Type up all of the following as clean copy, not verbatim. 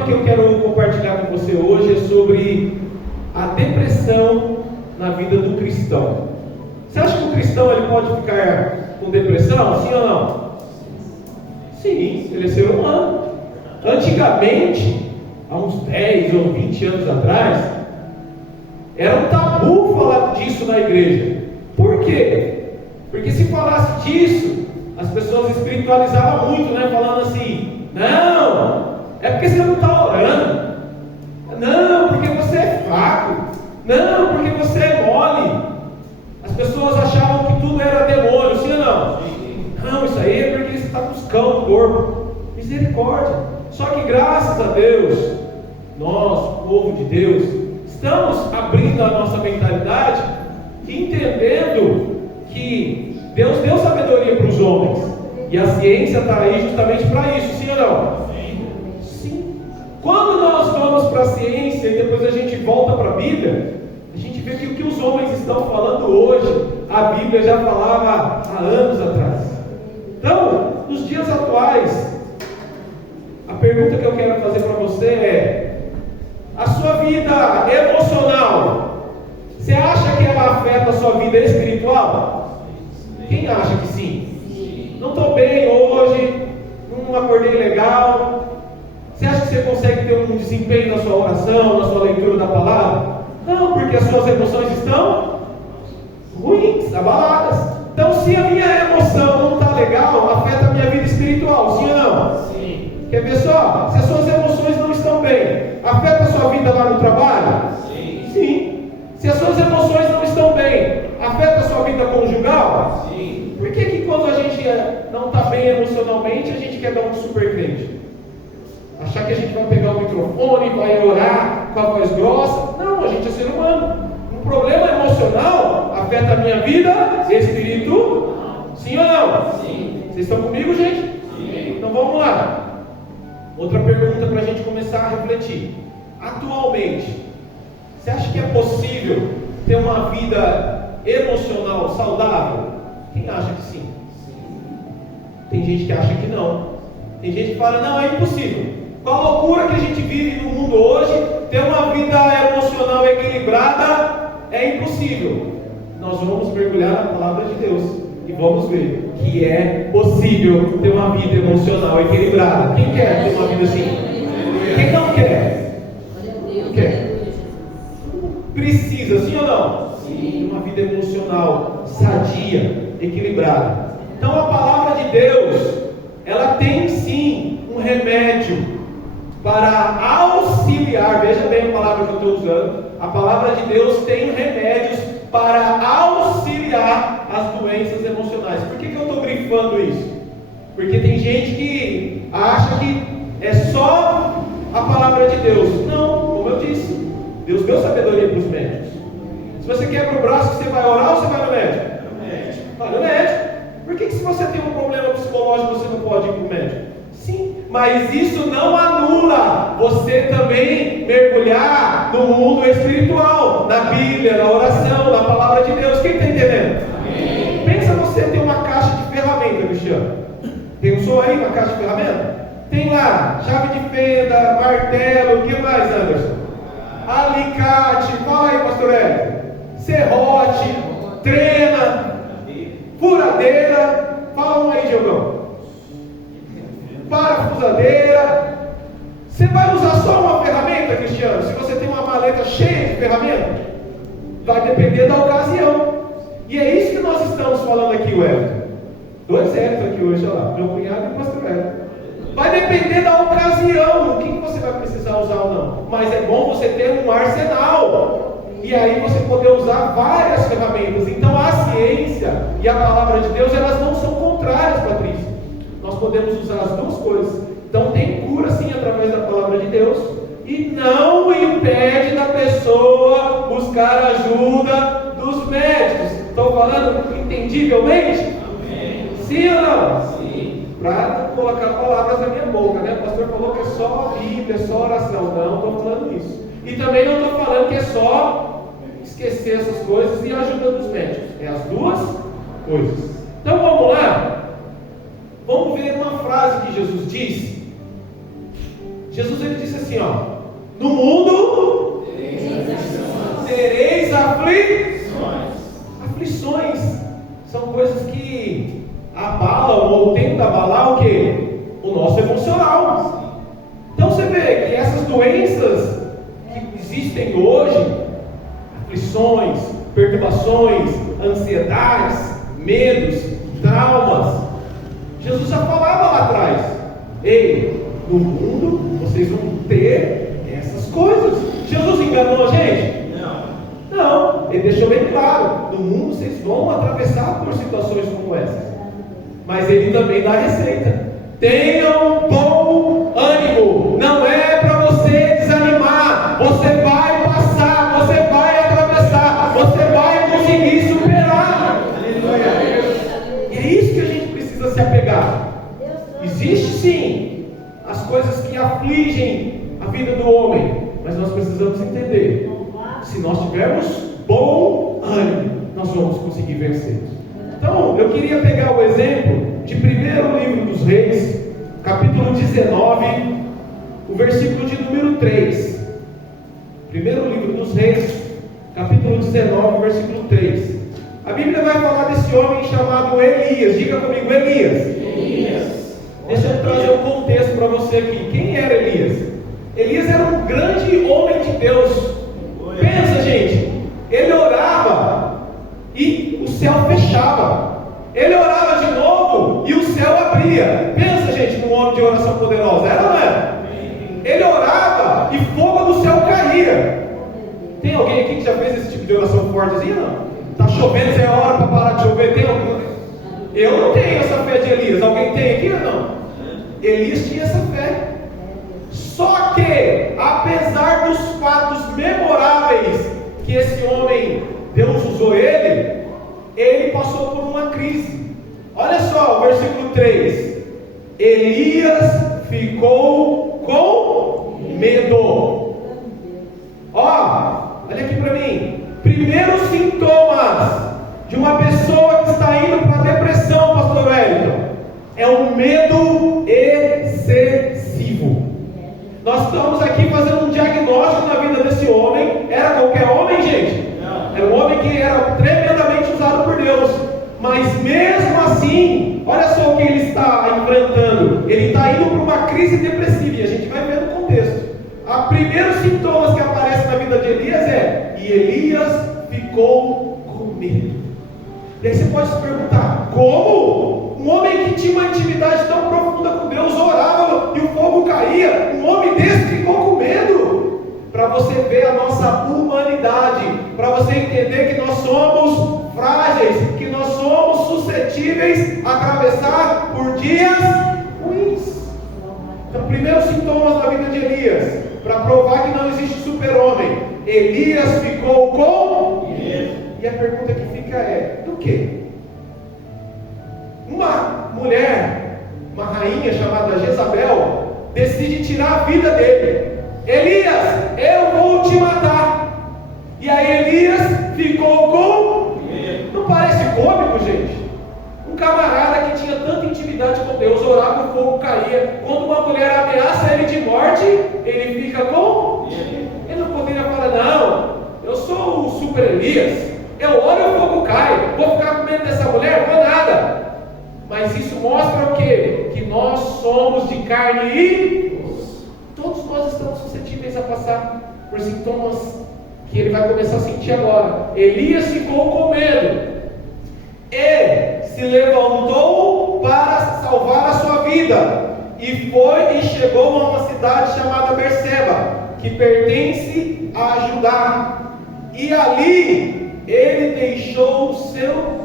tema que eu quero compartilhar com você hoje é sobre a depressão na vida do cristão. Você acha que o cristão ele pode ficar com depressão? Sim ou não? Sim, ele é ser humano. Antigamente, há uns 10 ou 20 anos atrás, era um tabu falar disso na igreja. Por quê? Porque se falasse disso, as pessoas espiritualizavam muito, né? Falando assim: não, é porque você não está orando. Não, porque você é fraco. Não, porque você é mole. As pessoas achavam que tudo era demônio, sim ou não? Não, isso aí é porque você está com os cão no corpo. Misericórdia. Só que graças a Deus, nós, povo de Deus, estamos abrindo a nossa mentalidade e entendendo que Deus deu sabedoria para os homens. E a ciência está aí justamente para isso, sim ou não? Sim. Quando nós vamos para a ciência e depois a gente volta para a Bíblia, a gente vê que o que os homens estão falando hoje, a Bíblia já falava há anos atrás. Então, nos dias atuais, a pergunta que eu quero fazer para você é: a sua vida emocional, você acha que ela afeta a sua vida espiritual? Quem acha que sim? Não estou bem hoje, não acordei legal. Você acha que você consegue ter um desempenho na sua oração, na sua leitura da palavra? Não, porque as suas emoções estão ruins, abaladas. Então, se a minha emoção não está legal, afeta a minha vida espiritual, sim ou não? Sim. Quer ver só? Se as suas emoções não estão bem, afeta a sua vida lá no trabalho? Sim. Sim. Se as suas emoções não estão bem, afeta a sua vida conjugal? Sim. Por que quando a gente não está bem emocionalmente, a gente quer dar um super crente? Achar que a gente vai pegar o microfone, vai orar com a voz grossa? Não, a gente é ser humano. Um problema emocional afeta a minha vida espiritual. Sim ou não? Sim. Vocês estão comigo, gente? Sim. Então vamos lá. Outra pergunta para a gente começar a refletir. Atualmente, você acha que é possível ter uma vida emocional saudável? Quem acha que sim? Tem gente que acha que não. Tem gente que fala: não, é impossível. Com a loucura que a gente vive no mundo hoje, ter uma vida emocional equilibrada é impossível. Nós vamos mergulhar na palavra de Deus e vamos ver que é possível ter uma vida emocional equilibrada. Quem quer ter uma vida assim? Quem não quer? Não quer? Precisa, sim ou não? Sim. Uma vida emocional sadia, equilibrada. Então a palavra de Deus, ela tem sim um remédio para auxiliar. Veja bem a palavra que eu estou usando. A palavra de Deus tem remédios para auxiliar as doenças emocionais. Por que eu estou grifando isso? Porque tem gente que acha que é só a palavra de Deus. Não, como eu disse, Deus deu sabedoria para os médicos. Se você quebra o braço, você vai orar ou você vai no médico? Vai no médico. Por que se você tem um problema psicológico, você não pode ir para o médico? Sim, mas isso não anula você também mergulhar no mundo espiritual, na Bíblia, na oração, na palavra de Deus. Quem está entendendo? Amém. Pensa você ter uma caixa de ferramenta, Cristiano. Pensou aí uma caixa de ferramenta? Tem lá chave de fenda, martelo, o que mais, Anderson? Alicate, fala aí, pastor Hélio. Serrote, trena, furadeira, fala um aí, Diogão. Parafusadeira. Você vai usar só uma ferramenta, Cristiano? Se você tem uma maleta cheia de ferramentas, vai depender da ocasião. E é isso que nós estamos falando aqui, Wellington. 2 Hélio aqui hoje, olha lá, meu cunhado e o pastor Hélio. Vai depender da ocasião, o que você vai precisar usar ou não. Mas é bom você ter um arsenal. E aí você poder usar várias ferramentas. Então a ciência e a palavra de Deus, elas não são contrárias, Patrícia. Nós podemos usar as duas coisas. Então tem cura sim através da palavra de Deus. E não impede da pessoa buscar ajuda dos médicos. Estou falando entendivelmente? Amém. Sim ou não? Sim. Para colocar palavras na minha boca, né? O pastor falou que é só a Bíblia, é só oração. Não estou falando isso. E também não estou falando que é só esquecer essas coisas e a ajuda dos médicos. É as duas coisas. Então vamos lá. Vamos ver uma frase que Jesus disse Jesus ele disse assim, no mundo tereis aflições. São coisas que abalam ou tentam abalar o quê? O nosso emocional. Então você vê que essas doenças que existem hoje, aflições, perturbações, ansiedades, medos, traumas, Jesus já falava lá atrás: ei, no mundo vocês vão ter essas coisas. Jesus enganou a gente? Não, ele deixou bem claro: no mundo vocês vão atravessar por situações como essas. Mas ele também dá a receita: tenham bom ânimo. Não é para você desanimar. Você vai passar, você vai atravessar, você vai conseguir superar. E é isso que a gente precisa se apegar. Existe sim as coisas que afligem a vida do homem, mas nós precisamos entender: se nós tivermos bom ânimo, nós vamos conseguir vencer. Então, eu queria pegar o exemplo de 1º livro dos Reis, capítulo 19, o versículo de número 3. 1º livro dos Reis, capítulo 19, versículo 3. A Bíblia vai falar desse homem chamado Elias. Diga comigo, Elias. Deixa eu trazer um contexto para você aqui. Quem era Elias? Elias era um grande homem de Deus. Pensa, gente, ele orava e o céu fechava. Ele orava de novo e o céu abria. Pensa, gente, num homem de oração poderosa. Era ou não era? Ele orava e fogo do céu caía. Tem alguém aqui que já fez esse tipo de oração fortezinha? Não? Está chovendo, é hora para parar de chover. Tem alguém? Eu não tenho essa fé de Elias. Alguém tem aqui ou não? Elias tinha essa fé. Só que, apesar dos fatos memoráveis que esse homem, Deus usou ele passou por uma crise. Olha só o versículo 3. Elias ficou com medo. Olha aqui para mim. Primeiros sintomas de uma pessoa que está indo para a depressão, pastor Wellington, é um medo excessivo. Nós estamos aqui fazendo um diagnóstico na vida desse homem. Era qualquer homem, gente? Não. Era um homem que era tremendamente usado por Deus. Mas mesmo assim, olha só o que ele está enfrentando. Ele está indo para uma crise depressiva. E a gente vai ver no contexto. Os primeiros sintomas que aparecem na vida de Elias e Elias ficou com medo. E aí você pode se perguntar: como? Um homem que tinha uma intimidade tão profunda com Deus, orava e o fogo caía, um homem desse ficou com medo? Para você ver a nossa humanidade, para você entender que nós somos frágeis, que nós somos suscetíveis a atravessar por dias ruins. Então, primeiros sintomas da vida de Elias, para provar que não existe super-homem: Elias ficou com medo. E a pergunta que fica é: do quê? Uma mulher, uma rainha chamada Jezabel, decide tirar a vida dele. Elias, eu vou te matar. E aí Elias ficou com medo. Não parece cômico, gente? Um camarada que tinha tanta intimidade com Deus, orava e o fogo caía. Quando uma mulher ameaça ele de morte, ele fica com medo. Ele não poderia falar: não, eu sou o super Elias, eu oro e o fogo cai, vou ficar com medo dessa mulher? Não é nada. Mas isso mostra o quê? Que nós somos de carne e osso. Todos nós estamos suscetíveis a passar por sintomas que ele vai começar a sentir agora. Elias ficou com medo e se levantou para salvar a sua vida, e foi e chegou a uma cidade chamada Berseba, que pertence a Judá, e ali ele deixou o seu.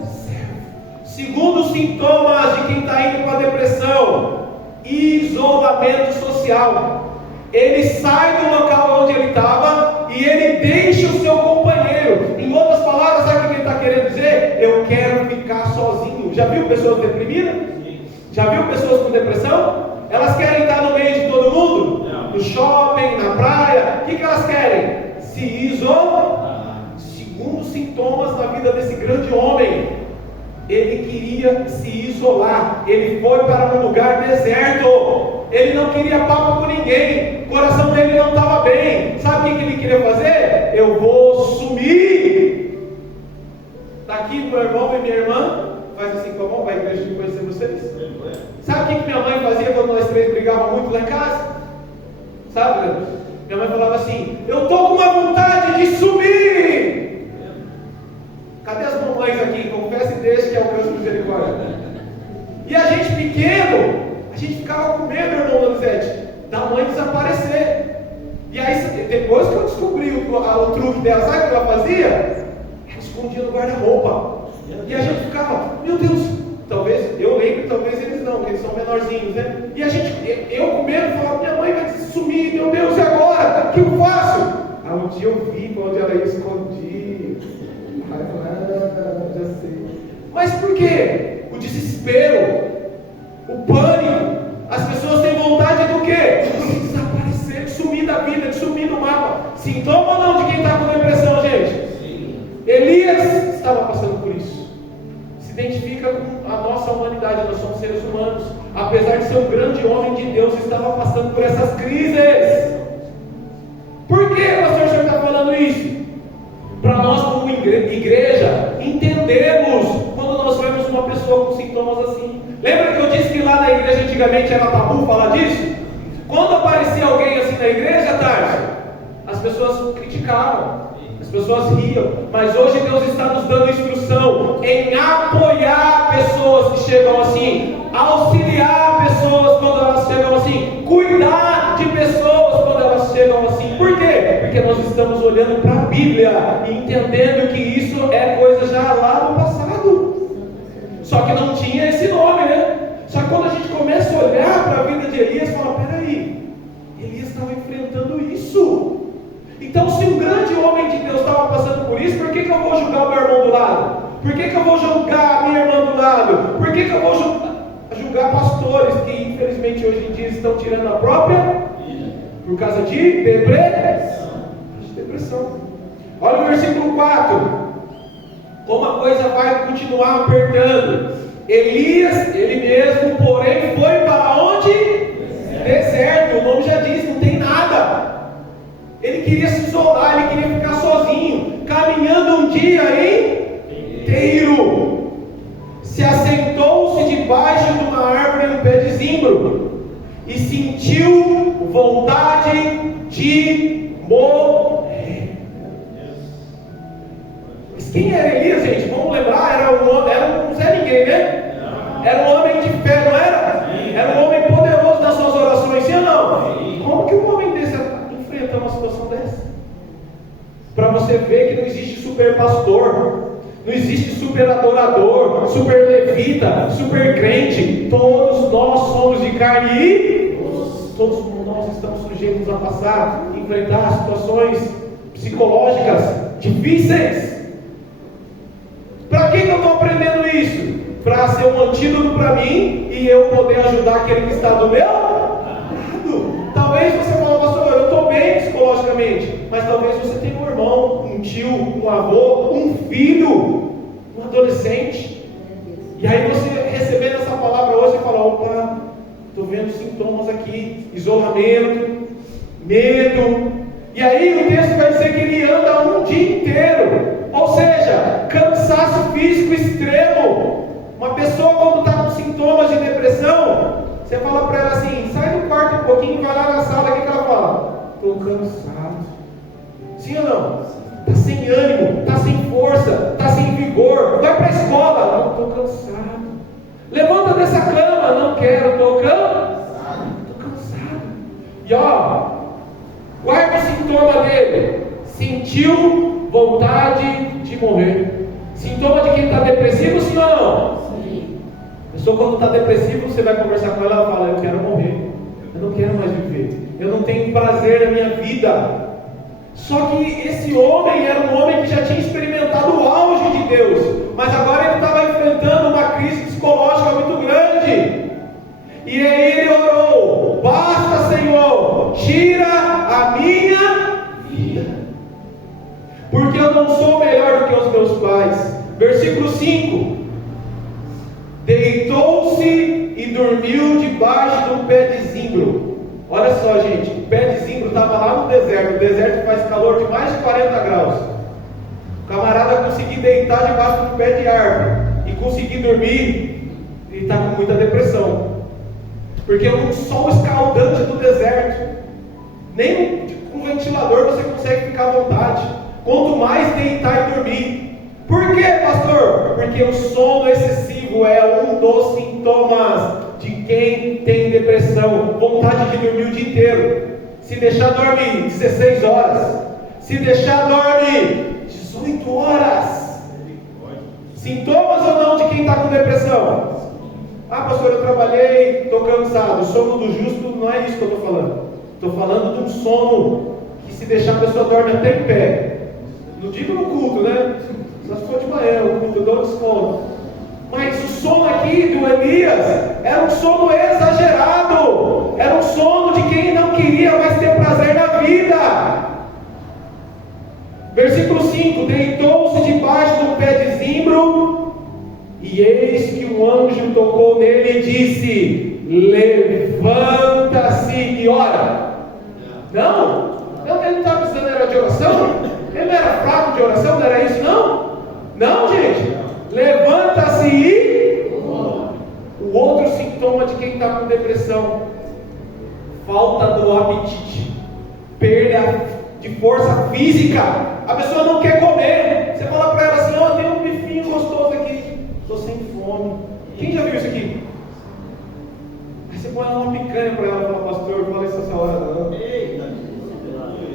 Segundo os sintomas de quem está indo para a depressão: isolamento social. Ele sai do local onde ele estava e ele deixa o seu companheiro. Em outras palavras, sabe o que ele está querendo dizer? Eu quero ficar sozinho. Já viu pessoas deprimidas? Já viu pessoas com depressão? Elas querem estar no meio de todo mundo? Não. No shopping, na praia. O que elas querem? Se isolar. Segundo os sintomas da vida desse grande homem, ele queria se isolar. Ele foi para um lugar deserto. ele não queria papo com ninguém, o coração dele não estava bem. Sabe o que ele queria fazer? Eu vou sumir. Está aqui meu irmão e minha irmã, faz assim com a mão, vai igreja de conhecer vocês. Sabe o que minha mãe fazia quando nós três brigávamos muito lá em casa? Sabe? Minha mãe falava assim: eu estou com uma vontade de sumir. Cadê as mamães aqui? Confessa e deixa que alcança misericórdia. E a gente pequeno, a gente ficava com medo, irmão Donizete, da mãe desaparecer. E aí, depois que eu descobri o truque dela, sabe o que ela fazia? Ela escondia no guarda-roupa. E a gente ficava, meu Deus, talvez, eu lembro, talvez eles não, eles são menorzinhos, né? E a gente, eu com medo, falava: minha mãe vai sumir, meu Deus, e agora? O que eu faço? Aí um dia eu vi para onde ela ia escondir. Aí eu falei: já sei. Mas por quê? O desespero, o pânico. As pessoas têm vontade do quê? De desaparecer, de sumir da vida, de sumir do mapa. Sintoma ou não de quem está com depressão, gente? Sim. Elias estava passando por isso. Se identifica com a nossa humanidade, nós somos seres humanos. Apesar de ser um grande homem de Deus, estava passando por essas crises. Por que, pastor, o senhor está falando isso? Para nós, como igreja, entendermos quando nós vemos uma pessoa com sintomas assim. Lembra que eu disse que lá na igreja antigamente era tabu falar disso? Quando aparecia alguém assim na igreja, Tarso, as pessoas criticavam, as pessoas riam. Mas hoje Deus está nos dando instrução em apoiar pessoas que chegam assim, auxiliar pessoas quando elas chegam assim, cuidar de pessoas quando elas chegam assim. Por quê? Porque nós estamos olhando para a Bíblia e entendendo que isso é coisa já lá no passado. Só que não tinha esse nome, né? Só que quando a gente começa a olhar para a vida de Elias, fala: peraí, Elias estava enfrentando isso. Então, se um grande homem de Deus estava passando por isso, por que eu vou julgar o meu irmão do lado? Por que eu vou julgar a minha irmã do lado? Por que eu vou julgar pastores que infelizmente hoje em dia estão tirando a própria por causa de depressão? Olha o versículo 4. Como a coisa vai continuar apertando. Elias, ele mesmo, porém, foi para onde? Deserto. O nome já diz, não tem nada. Ele queria se isolar, ele queria ficar sozinho, caminhando um dia inteiro. Se assentou-se debaixo de uma árvore no pé de zimbro e sentiu vontade de morrer. Mas quem era Elias, gente? Vamos lembrar, era um Zé Ninguém, né? Era um homem de fé, não era? Era um homem poderoso nas suas orações, sim ou não? Como que um homem desse enfrenta uma situação dessa? Para você ver que não existe super pastor, não existe super adorador, super levita, super crente. Todos nós somos de carne e todos nós estamos sujeitos a passar, enfrentar situações psicológicas difíceis. Para que eu estou aprendendo isso? Para ser um antídoto para mim e eu poder ajudar aquele que está do meu lado. Talvez você fale: pastor, eu estou bem psicologicamente, mas talvez você tenha um irmão, um tio, um avô, um filho, um adolescente. E aí você recebendo essa palavra hoje, você fala: opa, estou vendo sintomas aqui, isolamento, medo. E aí o texto vai dizer que ele anda um dia inteiro. Ou seja, cansaço físico extremo. Uma pessoa quando está com sintomas de depressão, você fala para ela assim: sai do quarto um pouquinho e vai lá na sala. O que ela fala? Estou cansado. Sim ou não? Está sem ânimo, está sem força, está sem vigor. Vai para a escola. Não, estou cansado. Levanta dessa cama. Não quero, estou cansado. E ó, guarda o sintoma dele. Sentiu vontade de morrer. Sintoma de quem está depressivo, sim ou não? Sim. A pessoa quando está depressiva, você vai conversar com ela e fala: eu quero morrer, eu não quero mais viver, eu não tenho prazer na minha vida. Só que esse homem era um homem que já tinha experimentado o auge de Deus, mas agora ele estava enfrentando uma crise psicológica muito grande. E aí ele orou: basta, Senhor, tira a minha vida, porque eu não sou melhor do que os meus pais. Versículo 5: deitou-se e e dormiu debaixo do pé de zimbro. Olha só, gente, o pé de zimbro estava lá no deserto. O deserto faz calor de mais de 40 graus. O camarada conseguir deitar debaixo do pé de árvore e conseguir dormir, ele está com muita depressão. Porque é um sol escaldante do deserto. Nem com ventilador você consegue ficar à vontade. Quanto mais deitar e dormir. Por quê, pastor? Porque o sono excessivo é um dos sintomas de quem tem depressão. Vontade de dormir o dia inteiro. Se deixar dormir 16 horas. Se deixar dormir 18 horas. Sintomas ou não de quem está com depressão? Ah, pastor, eu trabalhei, estou cansado. O sono do justo não é isso que eu estou falando. Estou falando de um sono que, se deixar, a pessoa dorme até em pé. Não digo no culto, né? Só se for de manhã, o culto eu dou desconto. Mas o sono aqui do Elias era um sono exagerado. Era um sono de quem não queria mais ter prazer na vida. Versículo 5: deitou-se debaixo do pé de zimbro, e eis que um anjo tocou nele e disse: levanta-se e ora. Não, ele não estava precisando, era de oração. Ele não era fraco de oração, não era isso não? Não, gente. Levanta-se e... O outro sintoma de quem está com depressão: falta do apetite, perda de força física. A pessoa não quer comer. Você fala para ela assim: ó, tem um bifinho gostoso aqui, estou sem fome. Quem já viu isso aqui? Aí você põe uma picanha para ela e fala: pastor, não fala isso essa hora não.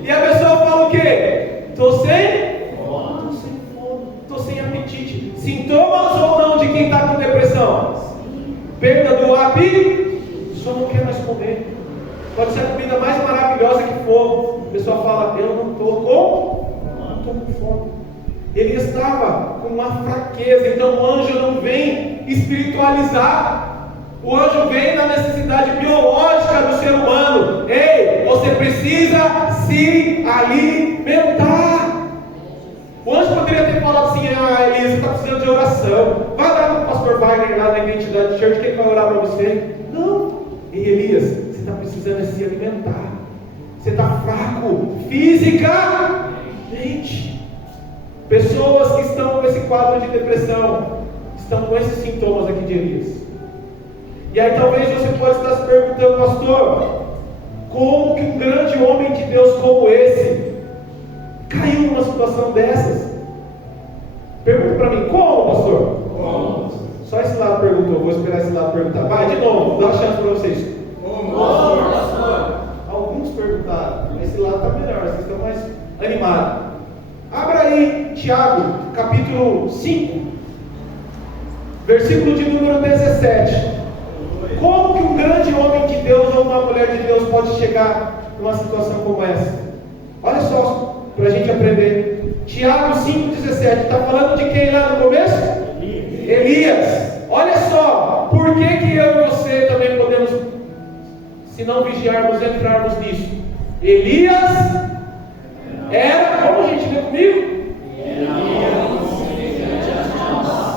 E a pessoa fala o quê? Estou sem fome, estou sem apetite. Sintomas ou não de quem está com depressão? Perda do apetite, só não quer mais comer. Pode ser a comida mais maravilhosa que for, a pessoa fala: eu não estou com fome. Ele estava com uma fraqueza. Então o anjo não vem espiritualizar. O anjo vem na necessidade biológica do ser humano. Ei, você precisa se alimentar. O anjo poderia ter falado assim: ah, Elias, você está precisando de oração. Vai lá no pastor Wagner, lá na Identidade Church, que ele vai orar para você. Não. Ei, Elias, você está precisando se alimentar. Você está fraco fisicamente. Pessoas que estão com esse quadro de depressão estão com esses sintomas aqui de Elias. E aí talvez você possa estar se perguntando: pastor, como que um grande homem de Deus como esse caiu numa situação dessas? Pergunta para mim: como, pastor? Como? Só esse lado perguntou, vou esperar esse lado perguntar. Vai, de novo, dá uma chance para vocês. Como, pastor? Alguns perguntaram, esse lado está melhor, vocês estão mais animados. Abra aí Tiago, capítulo 5, versículo de número 17. Como que um grande homem de Deus ou uma mulher de Deus pode chegar numa situação como essa? Olha só, para a gente aprender. Tiago 5,17. Está falando de quem lá no começo? Elias. Olha só, por que eu e você também podemos, se não vigiarmos, entrarmos nisso? Elias era, como a gente vê comigo?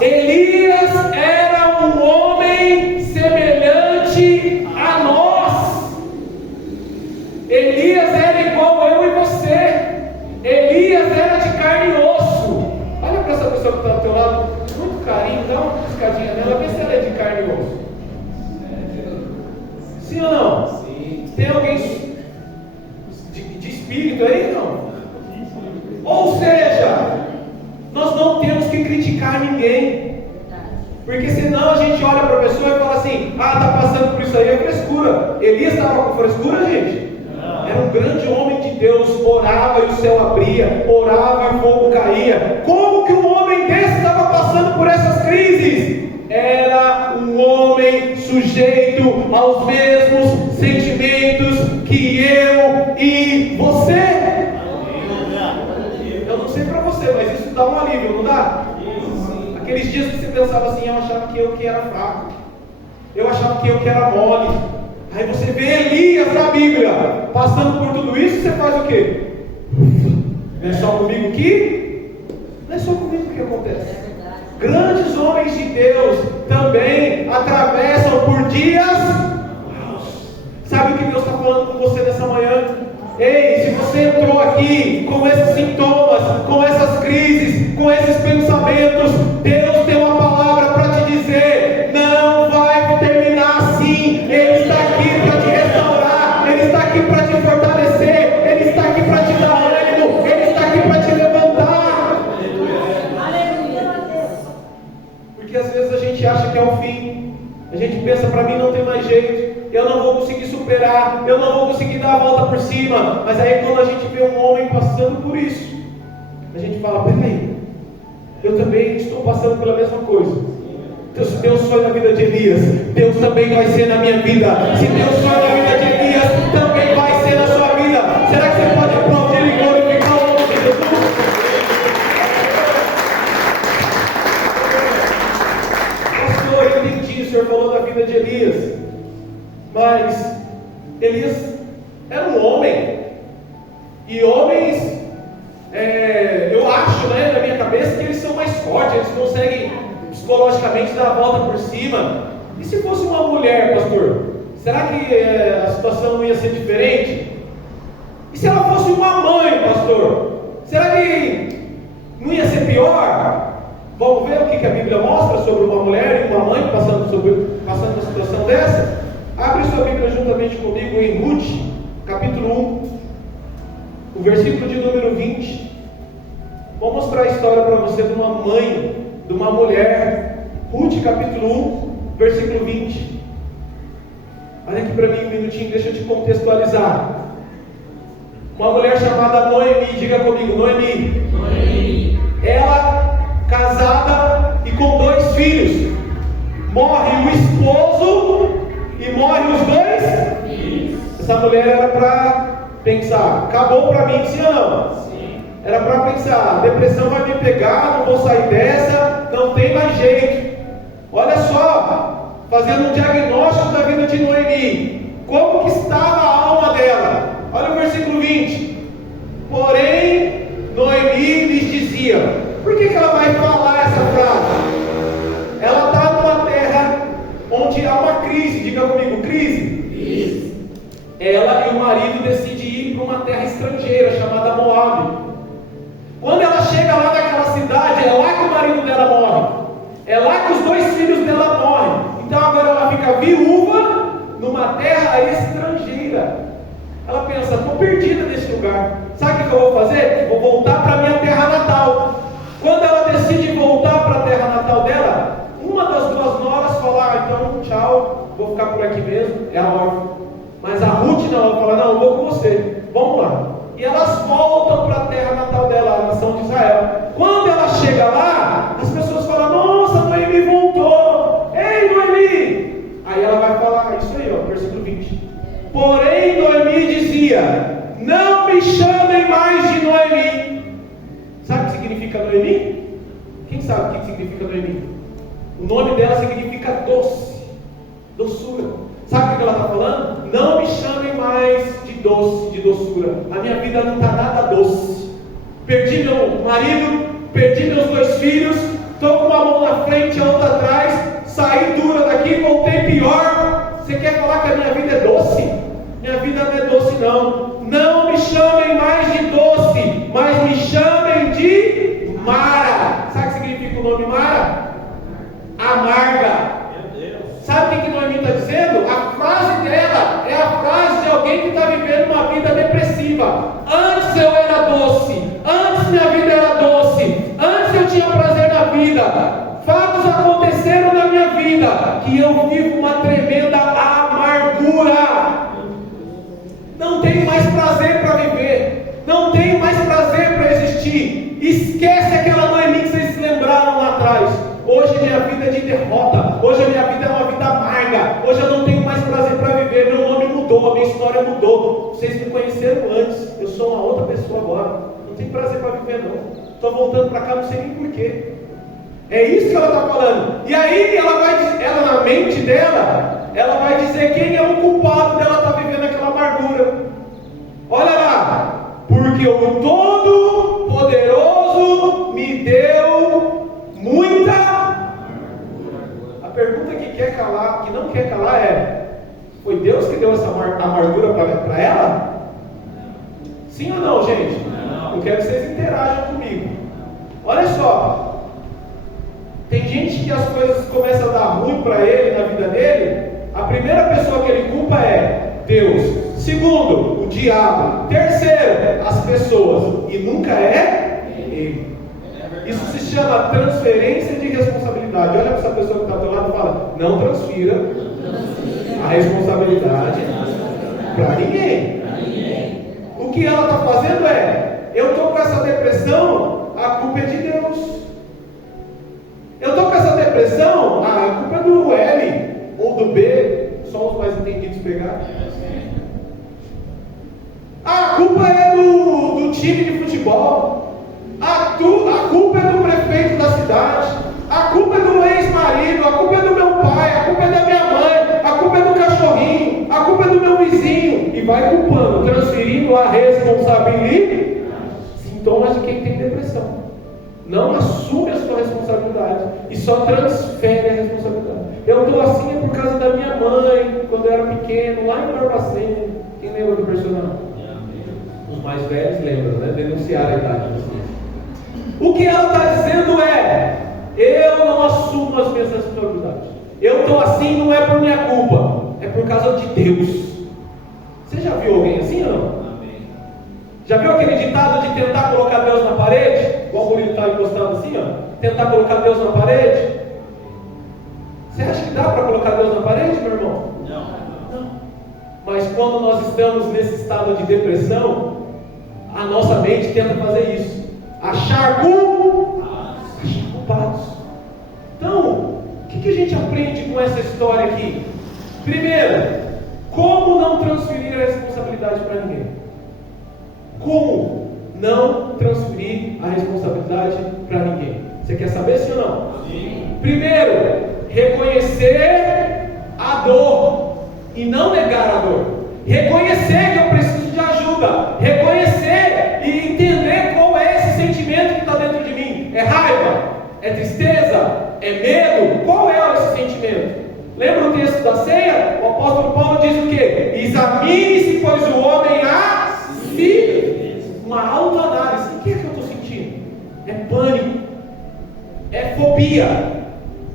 Elias era um homem semelhante a nós. Elias era igual eu e você. Elias era de carne e osso. Olha para essa pessoa que está ao teu lado, muito carinho, dá uma piscadinha nela, vê se ela é de carne e osso. Sim ou não? Sim. Tem alguém de espírito aí? Não. Ou seja, nós não temos que criticar ninguém, porque senão a gente olha para a pessoa e fala assim: ah, está passando por isso aí, é frescura. Elias estava com frescura, gente? Era um grande homem de Deus, orava e o céu abria, orava e o fogo caía. Como que um homem desse estava passando por essas crises? Era um homem sujeito aos mesmos sentimentos que eu e você. Eu não sei para você, mas isso dá um alívio, não dá? Aqueles dias que você pensava assim: eu achava que eu que era fraco, eu achava que eu que era mole. Aí você vê Elias na Bíblia passando por tudo isso, você faz o quê? Não é só comigo que? Não é só comigo que acontece. Grandes homens de Deus também atravessam por dias maus. Sabe o que Deus está falando com você nessa manhã? Ei, se você entrou aqui com esses sintomas, com essas crises, com esses pensamentos, Deus tem uma palavra para te dizer: não vai terminar assim. Ele está aqui para te restaurar, Ele está aqui para te fortalecer, Ele está aqui para te dar ânimo, Ele está aqui para te levantar. Porque às vezes a gente acha que é o fim, a gente pensa: para mim não tem mais jeito, eu não vou conseguir superar, eu não vou conseguir dar a volta por cima. Mas aí quando a gente vê um homem passando por isso, a gente fala: peraí, eu também estou passando pela mesma coisa. Se Deus foi na vida de Elias, Deus também vai ser na minha vida. Se Deus foi na vida de Elias, também vai ser na sua vida. Será que você pode aplaudir e glorificar o nome de Jesus? Pastor, eu entendi, o senhor falou da vida de Elias, mas Elias era um homem, e homens, eu acho, na minha cabeça, que eles são mais fortes, eles conseguem psicologicamente dar a volta por cima. E se fosse uma mulher, pastor, será que a situação não ia ser diferente? E se ela fosse uma mãe, pastor, será que não ia ser pior? Vamos ver o que a Bíblia mostra sobre uma mulher e uma mãe passando uma situação dessa? Abre sua Bíblia juntamente comigo em Ruth, capítulo 1, o versículo de número 20. Vou mostrar a história para você de uma mãe, de uma mulher. Ruth, capítulo 1, versículo 20. Olha aqui para mim um minutinho, deixa eu te contextualizar. Uma mulher chamada Noemi, diga comigo, Noemi. Noemi. Ela, casada e com 2 filhos. Morre o esposo e morre os 2? Essa mulher era para pensar: acabou para mim, sim ou não? Sim. Era para pensar: a depressão vai me pegar, não vou sair dessa, não tem mais jeito. Olha só, fazendo um diagnóstico da vida de Noemi, como que estava a alma dela. Olha o versículo 20. Porém, Noemi lhes dizia. Por que ela vai falar essa frase? Ela está numa terra onde há uma crise. Diga comigo, crise. Ela e o marido decidem ir para uma terra estrangeira chamada Moabe. Quando ela chega lá naquela cidade, é lá que o marido dela morre, é lá que os 2 filhos dela morrem. Então agora ela fica viúva numa terra estrangeira. Ela pensa: estou perdida nesse lugar, sabe o que eu vou fazer? Vou voltar para a minha terra natal. Quando ela decide voltar para a terra natal dela, uma das 2 noras fala: então tchau, vou ficar por aqui mesmo, é a órfã. Mas a Ruth não, ela fala: não, eu vou com você, vamos lá. E elas voltam para a terra natal dela, a nação de Israel. Quando ela chega lá, as pessoas falam: nossa, Noemi voltou, ei Noemi. Aí ela vai falar isso aí, versículo 20. Porém Noemi dizia: não me chamem mais de Noemi. Sabe o que significa Noemi? Quem sabe o que significa Noemi? O nome dela significa doce, doçura. Sabe o que ela está falando? Não me chamem mais de doce, de doçura. A minha vida não está nada doce. Perdi meu marido, perdi meus 2 filhos, estou com uma mão na frente e a outra atrás, saí dura daqui, voltei pior. Você quer falar que a minha vida é doce? Minha vida não é doce não. Não me chamem mais de doce, mas me chamem de Mara. Sabe o que significa o nome Mara? Amarga. Sabe o que Noemi está dizendo? A frase dela é a frase de alguém que está vivendo uma vida depressiva. Antes eu era doce, antes minha vida era doce, antes eu tinha prazer na vida. Fatos aconteceram na minha vida que eu vivo uma tremenda amargura. Não tenho mais prazer para viver, não tenho mais prazer para existir. Esquece aquela Noemi que vocês se lembraram lá atrás. Hoje minha vida é de derrota, hoje a minha vida é uma vida amarga, hoje eu não tenho mais prazer para viver, meu nome mudou, a minha história mudou. Vocês me conheceram antes, eu sou uma outra pessoa agora, não tenho prazer para viver não, estou voltando para cá, não sei nem porquê. É isso que ela está falando. E aí ela na mente dela, ela vai dizer quem é o culpado dela estar vivendo aquela amargura. Olha lá, porque o Todo-Poderoso me deu muita quer calar, que não quer calar foi Deus que deu essa amargura para ela? Sim ou não, gente? Eu quero que vocês interajam comigo. Olha só, tem gente que as coisas começam a dar ruim para ele na vida dele. A primeira pessoa que ele culpa é Deus. Segundo, o diabo. Terceiro, as pessoas. E nunca é ele. Isso se chama transferência de responsabilidade. Olha para essa pessoa que está do lado e fala: não transfira a responsabilidade para ninguém. O que ela está fazendo eu estou com essa depressão, a culpa é de Deus. Eu estou com essa depressão, a culpa é do L ou do B, só os mais entendidos pegar. A culpa é do time de futebol. A culpa é do prefeito da cidade. A culpa é do ex-marido. A culpa é do meu pai. A culpa é da minha mãe. A culpa é do cachorrinho. A culpa é do meu vizinho. E vai culpando, transferindo a responsabilidade. Sintomas de quem tem depressão. Não assume a sua responsabilidade e só transfere a responsabilidade. Eu estou assim por causa da minha mãe, quando eu era pequeno, lá em Barbacena. Quem lembra do personagem? Os mais velhos lembram, né? Denunciar a idade de vocês. O que ela está dizendo eu não assumo as minhas responsabilidades. Eu estou assim não é por minha culpa, é por causa de Deus. Você já viu alguém assim ou não? Já viu aquele ditado de tentar colocar Deus na parede? Igual o Murilo está encostado assim, tentar colocar Deus na parede? Você acha que dá para colocar Deus na parede, meu irmão? Não. Mas quando nós estamos nesse estado de depressão, a nossa mente tenta fazer isso. Achar culpados. Então, o que a gente aprende com essa história aqui? Primeiro, como não transferir a responsabilidade para ninguém? Como não transferir a responsabilidade para ninguém? Você quer saber, sim ou não? Sim. Primeiro, reconhecer a dor e não negar a dor. Reconhecer que eu preciso de ajuda. Reconhecer e entender qual é esse sentimento que está dentro de mim. É raiva? É tristeza? É medo? Qual é esse sentimento? Lembra o texto da ceia? O apóstolo Paulo diz o quê? Examine-se, pois o homem si. Uma autoanálise. O que é que eu estou sentindo? É pânico, é fobia,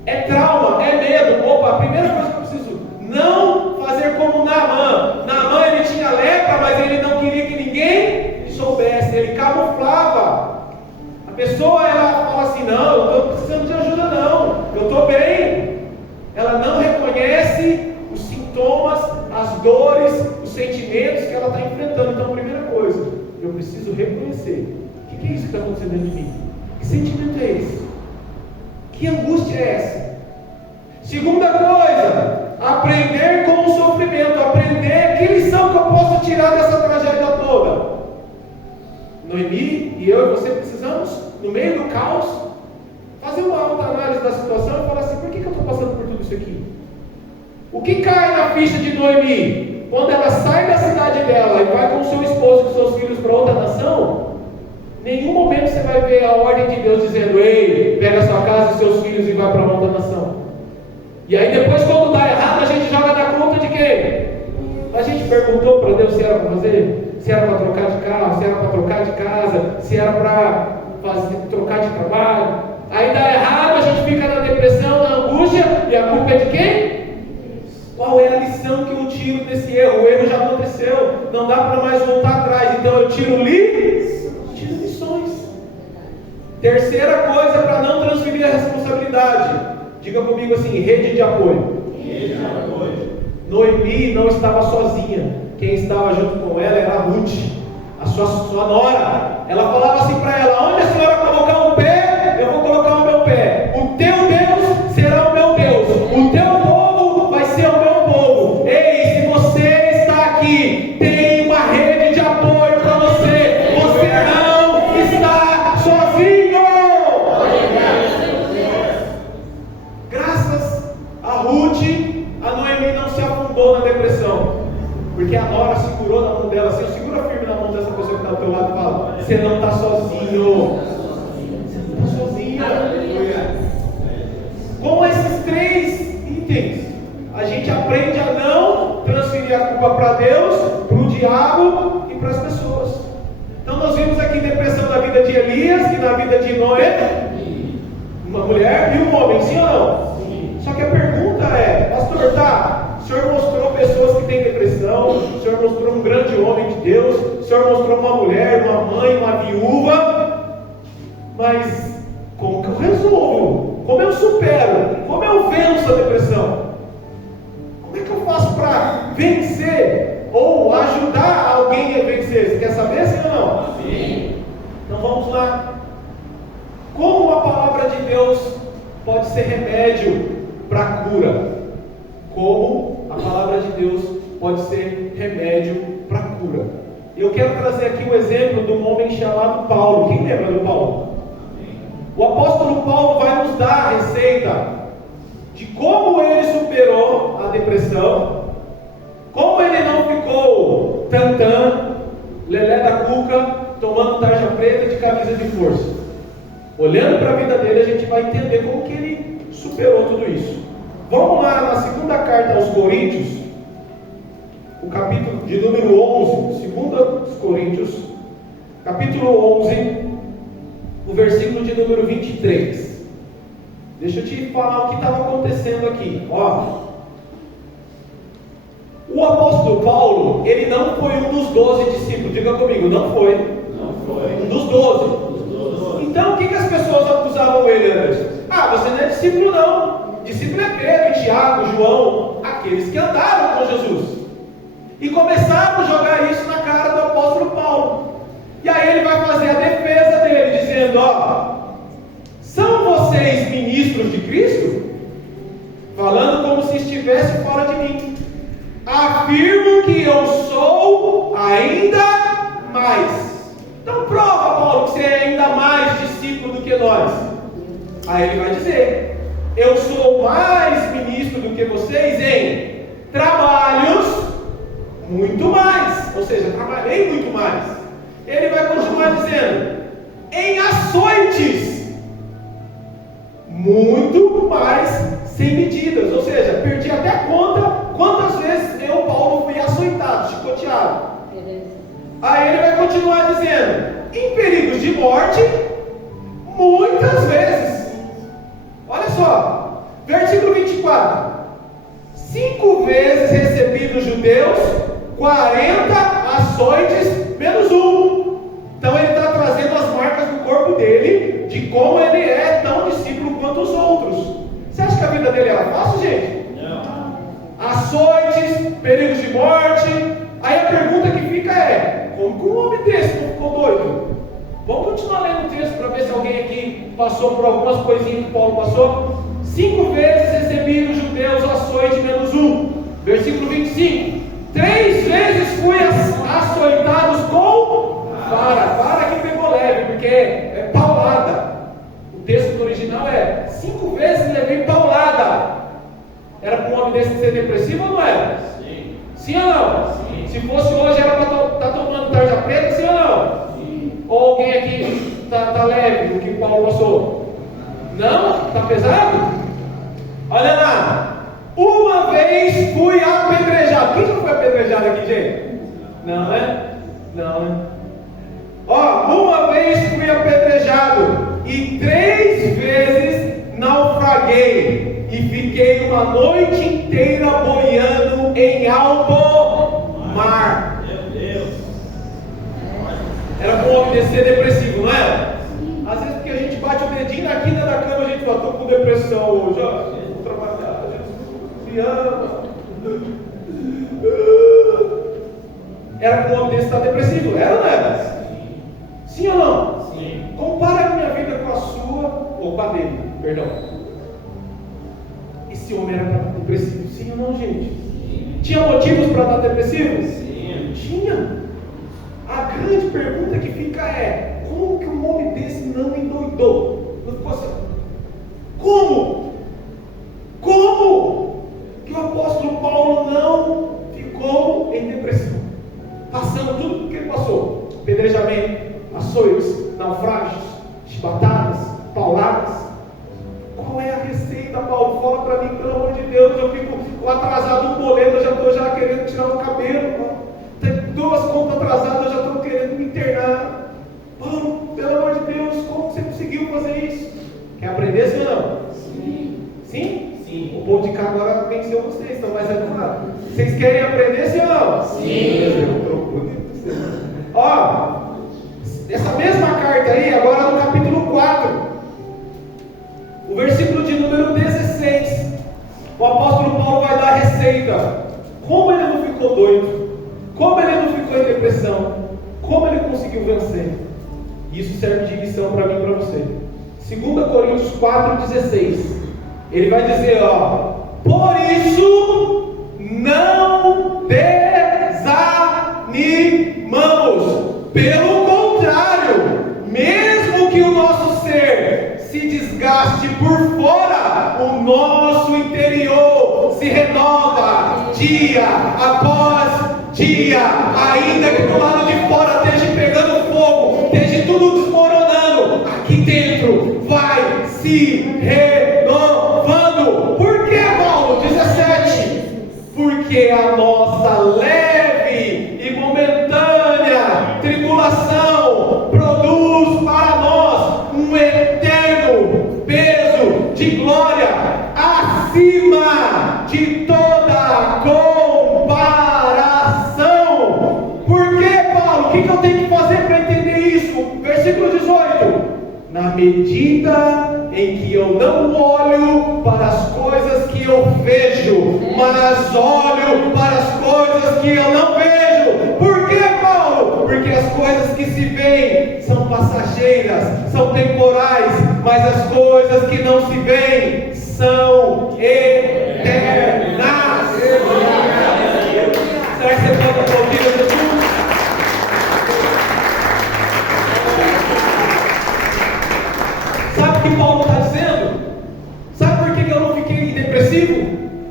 é trauma, é medo. Opa, a primeira coisa que eu preciso não fazer como Naamã. Naamã, ele tinha lepra, mas ele não queria que ninguém soubesse, ele camuflava. A pessoa, ela fala assim: não, eu não estou precisando de ajuda não, eu estou bem. Ela não reconhece os sintomas, as dores, os sentimentos que ela está enfrentando. Então, a primeira coisa, eu preciso reconhecer. O que é isso que está acontecendo dentro de mim? Que sentimento é esse? Que angústia é essa? Segunda coisa, aprender com o sofrimento. Aprender que lição que eu posso tirar dessa tragédia toda. Noemi e eu e você precisamos, no meio do caos, fazer uma autoanálise da situação e falar assim: por que eu estou passando por tudo isso aqui? O que cai na ficha de Noemi? Quando ela sai da cidade dela e vai com seu esposo e com seus filhos para outra nação, em nenhum momento você vai ver a ordem de Deus dizendo: ei, pega sua casa e seus filhos e vai para outra nação. E aí depois, quando dá errado, a gente joga na conta de quem? A gente perguntou para Deus se era para fazer, se era para trocar de carro, se era para trocar de casa, se era para trocar de trabalho. Aí dá errado, a gente fica na depressão, na angústia, e a culpa é de quem? Qual é a lição que eu tiro desse erro? O erro já aconteceu, não dá para mais voltar atrás. Então eu tiro lições. Terceira coisa para não transferir a responsabilidade. Diga comigo assim: rede de apoio. Rede de apoio. Noemi não estava sozinha. Quem estava junto com ela era a Ruth, a sua nora. Ela falava assim para ela: onde a senhora colocar o pé, eu vou colocar o meu pé. O teu Deus será o meu Deus. O teu povo vai ser o meu povo. Ei, se você está aqui, tem uma rede de apoio para você. Você não está sozinho. Graças a Ruth, a Noemi não se afundou na depressão, porque a nora segurou na mão dela. Assim, segura firme na mão dessa pessoa que está ao teu lado e fala: você não está sozinho. Você não está sozinha. Com esses três itens. A gente aprende a não transferir a culpa para Deus, para o diabo e para as pessoas. Então nós vimos aqui depressão na vida de Elias e na vida de Noé, uma mulher e um homem, sim ou não? Sim. Só que a pergunta é, pastor, o senhor mostrou pessoas que têm depressão, o senhor mostrou um grande homem de Deus, o senhor mostrou uma mulher, uma mãe, uma viúva, mas como que eu resolvo? Como eu supero? Como eu venço a depressão? Como é que eu faço para vencer ou ajudar alguém a vencer? Você quer saber, sim ou não? Sim. Então vamos lá. Como a palavra de Deus pode ser remédio para a cura? Como a palavra de Deus pode ser remédio para a cura? Eu quero trazer aqui o exemplo de um homem chamado Paulo. Quem lembra do Paulo? O apóstolo Paulo vai nos dar a receita de como ele superou a depressão, como ele não ficou tantã, lelé da cuca, tomando tarja preta de camisa de força. Olhando para a vida dele, a gente vai entender como que ele superou tudo isso. Vamos lá na segunda carta aos Coríntios, o capítulo de número 11, 2 Coríntios, capítulo 11, o versículo de número 23. Deixa eu te falar o que estava acontecendo aqui. Ó, o apóstolo Paulo, ele não foi um dos 12 discípulos. Diga comigo, não foi. Não foi. Um dos 12. Então, o que as pessoas acusavam ele antes? Você não é discípulo não. Discípulo é Pedro, Tiago, João, aqueles que andaram com Jesus. E começaram a jogar isso na cara do apóstolo Paulo. E aí ele vai fazer a defesa dele, dizendo, são vocês ministros de Cristo? Falando como se estivesse fora de mim. Afirmo que eu sou ainda mais. Então prova, Paulo, que você é ainda mais discípulo do que nós. Aí ele vai dizer, eu sou mais ministro do que vocês em trabalhos muito mais. Ou seja, trabalhei muito mais. Ele vai continuar dizendo, em açoites muito mais sem medidas. Ou seja, perdi até a conta quantas vezes eu, Paulo, fui açoitado, chicoteado. Aí ele vai continuar dizendo, em perigos de morte, muitas vezes. Olha só, versículo 24. 5 vezes recebi dos judeus 40 açoites menos 1. Então ele está trazendo as marcas do corpo dele, de como ele é tão discípulo quanto os outros. Você acha que a vida dele era fácil, gente? Não. Açoites, perigos de morte. Aí a pergunta que fica é, como que um homem desse não ficou doido? Vamos continuar lendo o texto para ver se alguém aqui passou por algumas coisinhas que Paulo passou. 5 vezes recebi dos judeus açoite menos 1. Versículo 25. 3 vezes fui açoitados com vara que pegou leve, porque é paulada. O texto do original é 5 vezes levei paulada. Era para um homem desse ser depressivo ou não era? Sim. Sim ou não? Sim. Se fosse hoje era para estar tomando tarja preta, sim ou não? Sim. Ou alguém aqui está leve do que o Paulo passou? Não? Está pesado? Olha lá. Uma vez fui apedrejado. Quem já foi apedrejado aqui, gente? Não, né? Não, né? Uma vez fui apedrejado e 3 vezes naufraguei e fiquei uma noite inteira boiando em alto mar. Meu Deus! Era para um homem desse ser depressivo, não era? Às vezes porque a gente bate o dedinho na quina da cama, a gente fala, estou com depressão hoje, vou trabalhar, Jesus me ama. Era para um homem desse estar depressivo, era ou não era? Sim ou não? Sim. Compara a minha vida com a sua, ou com a dele, perdão. Esse homem era para estar depressivo, sim ou não, gente? Sim. Tinha motivos para estar depressivo? Sim. Tinha. A grande pergunta que fica é, como que um homem desse não endoidou? Não ficou assim? Como? Como que o apóstolo Paulo não ficou em depressão? Passando tudo o que ele passou: apedrejamento, açoites, naufrágios, chibatadas, pauladas. Qual é a receita receita, Paulo, fala para mim, pelo amor de Deus, eu fico atrasado no boleto, eu já estou já querendo tirar o cabelo, Paulo. Tem 2 contas atrasadas, eu já estou querendo me internar. Paulo, pelo amor de Deus, como você conseguiu fazer isso? Quer aprender, sim ou não? Sim. Sim? Sim. O povo de cá agora venceu vocês, estão mais animados. Vocês querem aprender, sim ou não? Sim. Ó, essa mesma carta aí, agora no capítulo 4, o versículo de número 16, o apóstolo Paulo vai dar a receita. Como ele não ficou doido? Como ele não ficou em depressão? Como ele conseguiu vencer? Isso serve de lição para mim e para você. 2 Coríntios 4,16. Ele vai dizer, ó: por isso não desanimamos. Pelo contrário, mesmo que o nosso ser se desgaste por fora, o nosso interior se renova dia após dia, ainda que do lado de fora esteja pegando fogo, esteja tudo desmoronando, aqui dentro vai se renovando. Por que, Paulo? 17. Porque a nossa leve e momentânea tribulação produz para nós um eterno peso de glória acima de toda comparação. Por que, Paulo? O que eu tenho que fazer para entender isso? Versículo 18. Na medida em que eu não olho para as coisas que eu vejo, mas olho para as coisas que eu não vejo. Por que, Paulo? Porque as coisas que se veem são passageiras, são temporais, mas as coisas que não se veem são eternas. Será que você pode aplaudir a Jesus? Sabe o que Paulo está dizendo? Sabe por que eu não fiquei depressivo?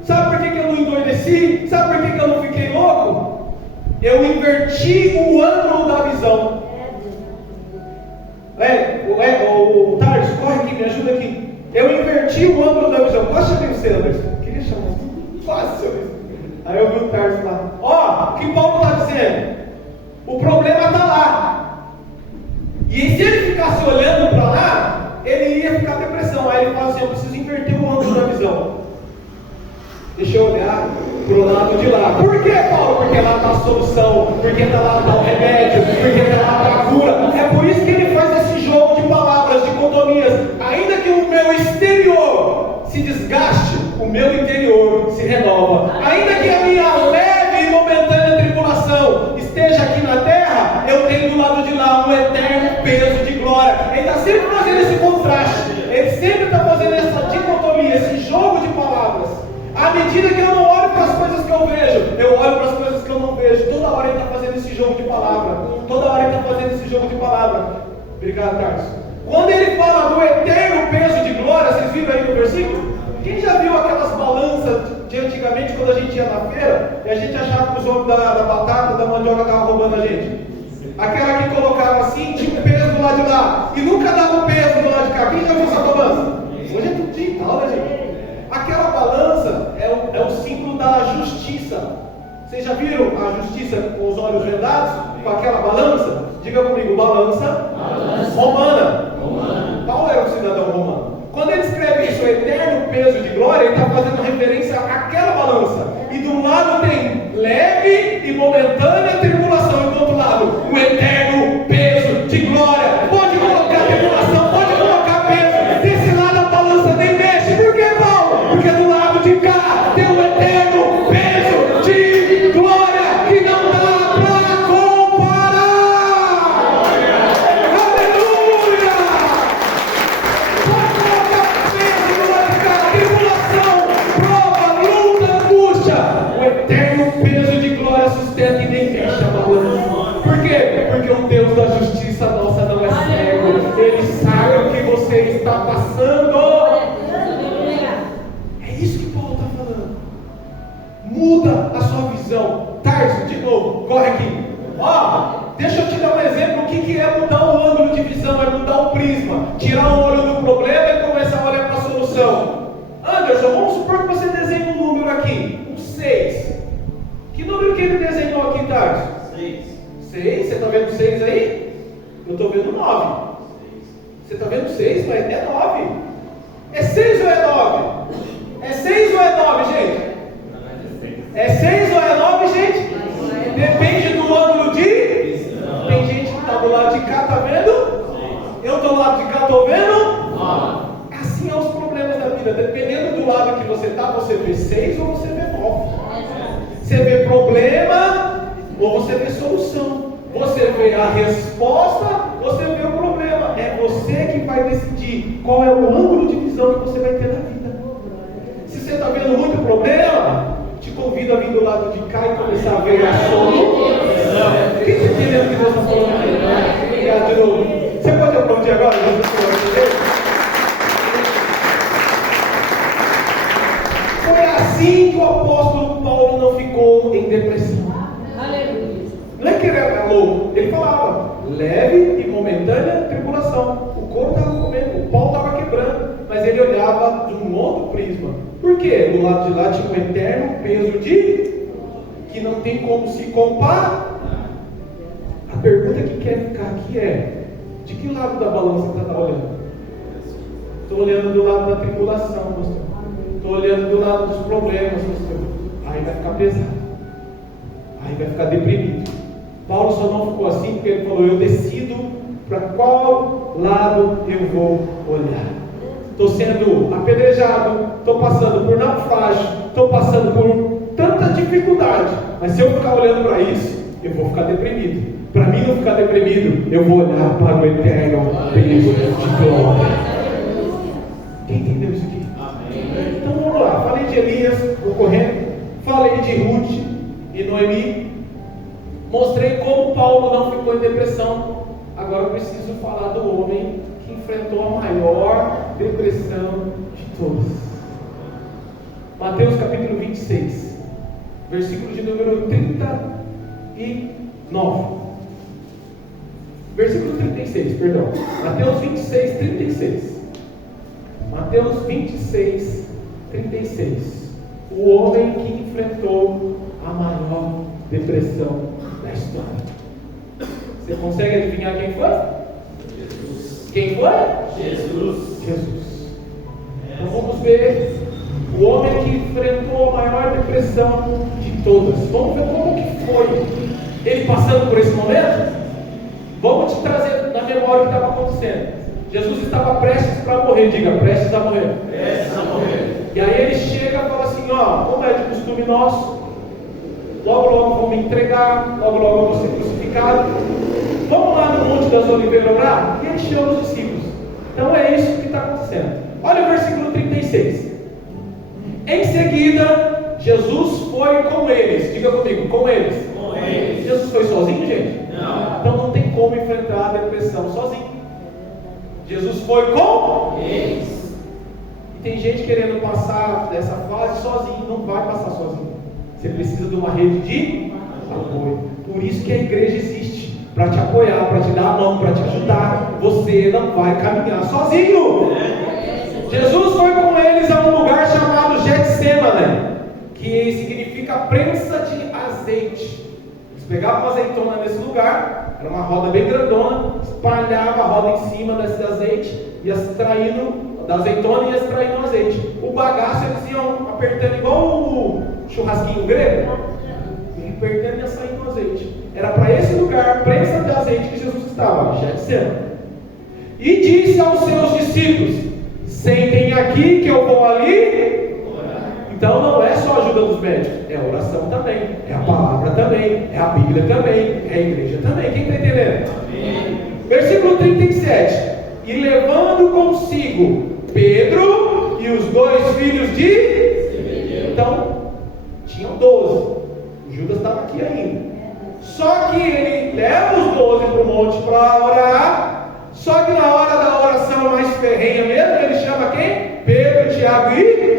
Sabe por que eu não endoideci? Sabe por que eu não fiquei louco? Eu inverti o ângulo da visão. O Tarso, corre aqui, me ajuda aqui. Eu inverti o ângulo da visão. Quase chamei você, Anderson. Queria chamar você. Quase chamei você. Aí eu vi o Tarso lá. Ó, o que Paulo está dizendo? O problema está lá. E se ele ficasse olhando para lá, ele ia ficar depressão. Aí ele fala assim: eu preciso inverter o ângulo da visão. Deixa eu olhar para o lado de lá. Por que, Paulo? Porque lá está a solução, porque lá está o remédio, porque lá está a cura. É por isso que ele faz esse jogo de palavras, de dicotomias. Ainda que o meu exterior se desgaste, o meu interior se renova. Ainda que a minha leve e momentânea tribulação esteja aqui na terra, eu tenho do lado de lá um eterno peso de glória. Ele está sempre fazendo esse contraste. Ele sempre está fazendo essa dicotomia, esse jogo de palavras. À medida que eu não olho para as coisas que eu vejo, eu olho para as coisas que eu não vejo. Toda hora ele está fazendo esse jogo de palavra. Toda hora ele está fazendo esse jogo de palavra. Obrigado, Tarso. Quando ele fala do eterno peso de glória, vocês viram aí no versículo? Quem já viu aquelas balanças de antigamente, quando a gente ia na feira e a gente achava que os homens da batata, da mandioca estavam roubando a gente? Aquela que colocava assim, tinha um peso do lado de lá e nunca dava o peso do lado de cá. Quem já viu essa balança? Hoje é tudo digital, né, gente? Aquela balança é o símbolo da justiça. Vocês já viram a justiça com os olhos vendados? Com aquela balança? Diga comigo, balança romana. Paulo era um cidadão romano. Quando ele escreve isso, o eterno peso de glória, ele está fazendo referência àquela balança. E de um lado tem leve e momentânea tribulação, e do outro lado, o eterno peso de glória. Pode colocar tribulação, pode colocar peso. Desse lado a balança nem mexe. Por que, Paulo? Porque do lado de cá tem o eterno peso de glória que não dá para comparar. Aleluia! Pode colocar peso do lado de cá, tribulação, prova, luta, angústia. O eterno peso de glória sustenta e nem mexe a balança. Por quê? Porque o Deus da justiça nossa não é cego. Ele sabe o que você está passando. É isso que Paulo está falando. Muda a sua visão. Tarso, de novo, corre aqui. Deixa eu te dar um exemplo. O que é mudar o ângulo de visão? É mudar o prisma. Tirar o olho do problema e começar a olhar para a solução. Eu estou vendo 9. Você está vendo 6, mas é 9. É 6 ou é 9? É 6 ou é 9, gente? É 6 ou é 9, gente? Depende do ângulo de... Tem gente que está do lado de cá, está vendo? Eu estou do lado de cá, estou vendo? Assim são os problemas da vida. Dependendo do lado que você está, você vê 6 ou você vê 9. Você vê problema ou você vê solução. Você vê a resposta, você vê o problema. É você que vai decidir qual é o ângulo de visão que você vai ter na vida. Se você está vendo muito problema, te convido a vir do lado de cá e começar a ver a solução. Quem está entendendo o que Deus está falando aqui? Obrigado de novo. Você pode aplaudir agora? Foi assim que o apóstolo Paulo não ficou em depressão. Não é que ele era louco, ele falava leve e momentânea tribulação. O corpo estava comendo, o pau estava quebrando, mas ele olhava de um outro prisma. Por quê? Do lado de lá tinha um eterno peso de que não tem como se comparar. A pergunta que quer ficar aqui é: de que lado da balança você está olhando? Estou olhando do lado da tribulação, pastor. Estou olhando do lado dos problemas, pastor. Aí vai ficar pesado. Aí vai ficar deprimido. Paulo só não ficou assim porque ele falou: eu decido para qual lado eu vou olhar. Estou sendo apedrejado, estou passando por naufrágio, estou passando por tanta dificuldade, mas se eu ficar olhando para isso, eu vou ficar deprimido. Para mim não ficar deprimido, eu vou olhar para o eterno peso de glória. Quem entendeu isso aqui? Amém. Então vamos lá. Falei de Elias, vou correndo. Falei de Ruth e Noemi. Mostrei como Paulo não ficou em depressão. Agora eu preciso falar do homem que enfrentou a maior depressão de todas. Mateus capítulo 26, versículo de número 39. Versículo 36, perdão. Mateus 26, 36. Mateus 26, 36. O homem que enfrentou a maior depressão da história. Você consegue adivinhar quem foi? Jesus. Quem foi? Jesus. Então vamos ver o homem que enfrentou a maior depressão de todas. Vamos ver como que foi ele passando por esse momento. Vamos te trazer na memória o que estava acontecendo. Jesus estava prestes para morrer. Diga, prestes a morrer. Prestes a morrer. E aí ele chega e fala assim: ó, como é de costume nosso, logo vão me entregar, logo eu vou ser crucificado. Vamos lá no Monte das Oliveiras orar? E ele chama os discípulos. Então é isso que está acontecendo. Olha o versículo 36. Em seguida, Jesus foi com eles. Diga comigo, com eles. Com eles. Jesus foi sozinho, gente? Não. Então não tem como enfrentar a depressão sozinho. Jesus foi com eles. E tem gente querendo passar dessa fase sozinho. Não vai passar sozinho. Você precisa de uma rede de apoio. Por isso que a igreja existe, para te apoiar, para te dar a mão, para te ajudar. Você não vai caminhar sozinho. Jesus foi com eles a um lugar chamado Getsêmani, que significa prensa de azeite. Eles pegavam uma azeitona nesse lugar, era uma roda bem grandona, espalhava a roda em cima desse azeite, ia extraindo da azeitona e ia extraindo o azeite. O bagaço eles iam apertando igual o churrasquinho grego, e apertando e ia saindo o azeite. Era para esse lugar, prensa de azeite, que Jesus estava, Getsêmani. E disse aos seus discípulos: sentem aqui que eu vou ali. Então não é só a ajuda dos médicos, é a oração também, é a palavra também, é a Bíblia também, é a igreja também. Quem está entendendo? Amém. Versículo 37. E levando consigo Pedro e os 2 filhos de... Então, tinham 12. O Judas estava aqui ainda. Só que ele leva os 12 para o monte para orar. Só que na hora da oração mais ferrenha mesmo, ele chama quem? Pedro, Tiago e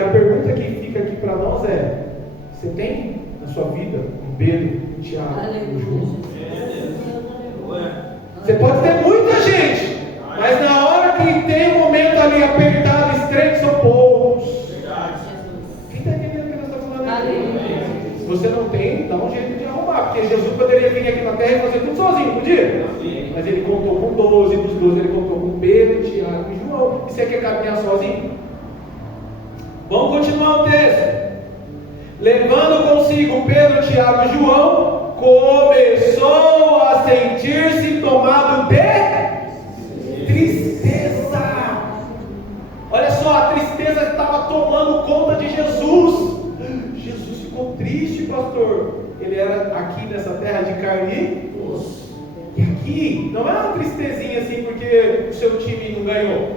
a pergunta que fica aqui para nós é: você tem na sua vida um Pedro, um Tiago e um João? Você pode ter muita gente, mas na hora que tem um momento ali apertado, estreito, são poucos. Quem está entendendo o que nós estamos falando aqui? Se você não tem, dá um jeito de arrumar. tomar, porque Jesus poderia vir aqui na terra e fazer tudo sozinho, podia? Mas ele contou com 12, dos 12 ele contou com Pedro, Tiago e João. E você quer caminhar sozinho? Vamos continuar o texto. Levando consigo Pedro, Tiago e João, começou a sentir-se tomado de tristeza. Olha só, a tristeza que estava tomando conta de Jesus. Jesus ficou triste, pastor. Ele era aqui nessa terra de carne e osso. E aqui não é uma tristezinha assim porque o seu time não ganhou.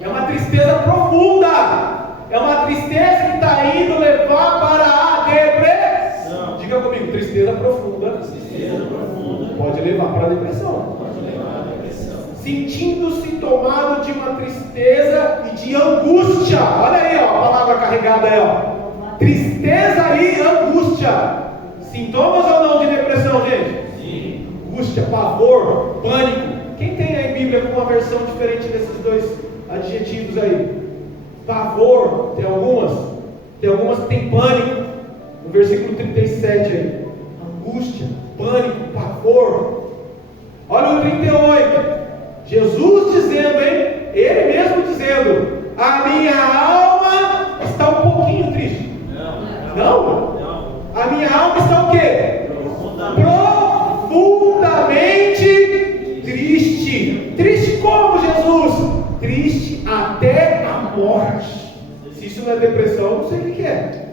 É uma tristeza profunda. É uma tristeza que está indo levar para a depressão. Diga comigo, tristeza profunda. Tristeza profunda. Pode levar para a depressão. Sentindo-se tomado de uma tristeza e de angústia. Olha aí, ó, a palavra carregada aí, ó. Tristeza e angústia. Sintomas ou não de depressão, gente? Sim. Angústia, pavor, pânico. Quem tem aí Bíblia com uma versão diferente desses dois adjetivos aí? Pavor, tem algumas que tem pânico. No versículo 37 aí. Angústia, pânico, pavor. Olha o 38. Jesus dizendo, hein? Ele mesmo dizendo: a minha alma está um pouquinho triste. Não? A minha alma está o quê? Profundamente triste. Triste como, Jesus? Triste até a morte. Se isso não é depressão, eu não sei o que é.